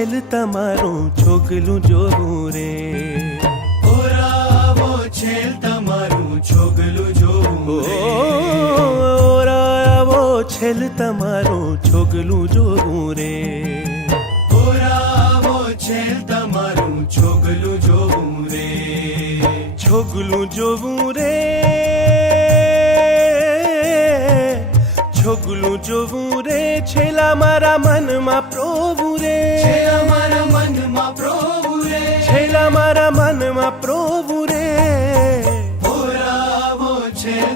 છેલ તમારું છોગલું જોવું રે ઓરાવો છેલ તમારું છોગલું જોવું રે ઓરાવો છેલ તમારું છોગલું જોવું રે ઓરાવો છેલ તમારું છોગલું જોવું રે છોગલું જોવું રે છોગલું જોવું રે છેલા મારા મનમાં પ્રોવું રે છેલ્લા મારા મનમાં પ્રભુ રે છેલા મારા મનમાં પ્રોવું રે ઓરાવો છેલ